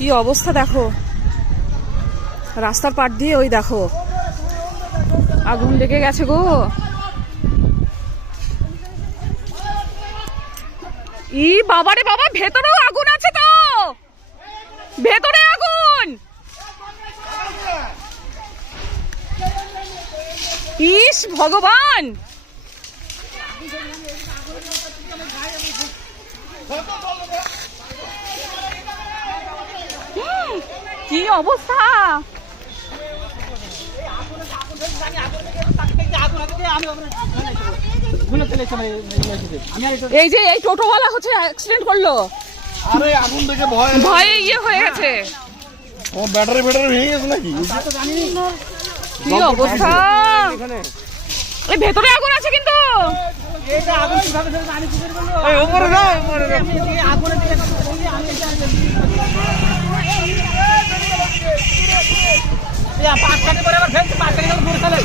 কি অবস্থা দেখো? রাস্তার পাট দিয়ে ওই দেখো। আগুন লেগে গেছে গো। ই বাবারে বাবা, ভেতরেও আগুন আছে তো! ভেতরে আগুন! ইস ভগবান! কি অবস্থা? এই যে এই টোটোওয়ালা হচ্ছে অ্যাক্সিডেন্ট করল। আরে আগুন দেখে ভয় ভয়ে ইয়ে হয়ে গেছে। ও ব্যাটারি ব্যাটারি ভেঙে গেছে নাকি কি অবস্থা? এই ভেতরে আগুন আছে কিন্তু। উপরে না ঘুরে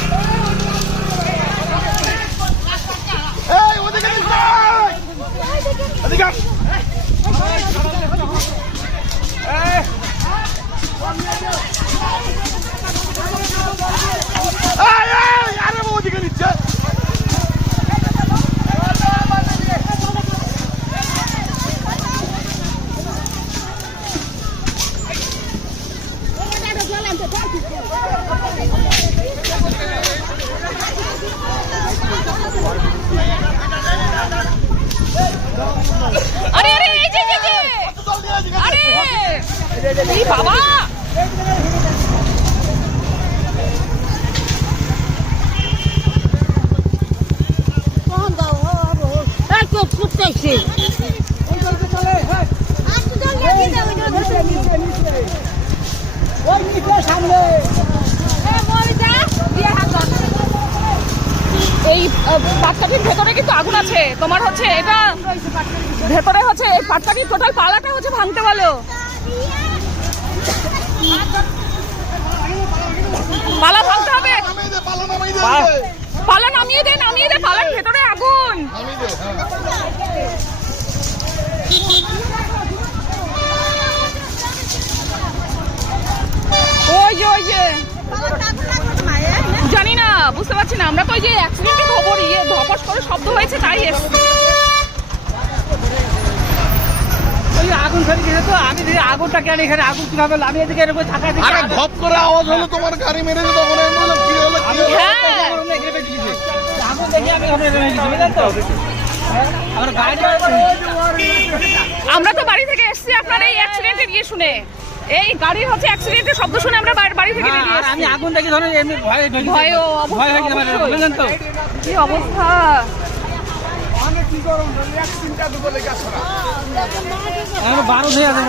এই ওদিকে দিস না এদিকে আস। এই। এই, এই, আরে বাবা, ওদিকে দিচ্ছে আরে আরে এই যে এই যে, এই যে জলদি আয়, এদিকে আয়। আরে এই বাবা এই পাটকাঠির ভেতরে কিন্তু আগুন আছে। তোমার হচ্ছে এটা ভেতরে হচ্ছে এই পাটকাঠির টোটাল পালাটা হচ্ছে ভাঙতে বলো। পালা ভাঙতে হবে। পালা নামিয়ে দে, পালা নামিয়ে দে নামিয়ে দে পালার ভেতরে আগুন নামিয়ে দে, হ্যাঁ। ওই যে ওই যে জানি না বুঝতে পারছি না আমরা তো ওই যে অ্যাক্সিডেন্টের খবর ইয়ে ধপস করে শব্দ হয়েছে তাই এসছি। ওই আগুন ফেলে গেছে তো আমি দেখি আগুনটা কেন এখানে আগুন কীভাবে লাভিয়ে দিকে এরকম থাকা আরে ধপ করে আওয়াজ হলো তোমার গাড়ি মেরেছে তখন আমি বললাম কি হলো কি হলো? হ্যাঁ। আগুন দেখি আমি ওখানে রয়ে গেছি বুঝলেন তো? হ্যাঁ? আমার আমরা তো বাড়ি থেকে এসছি আপনার এই অ্যাক্সিডেন্টের ইয়ে শুনে। এই গাড়ির হচ্ছে অ্যাক্সিডেন্টের শব্দ শুনে আমরা বাড়ি- বাড়ি থেকে হ্যাঁ, বেরিয়ে আর আমি এসছি। আগুন দেখে ধরে এমনি ভয় ভয় ও ভয় হয়ে গেছে আমার, বুঝলেন তো? কি অবস্থা? আমার বারো হয়ে আছে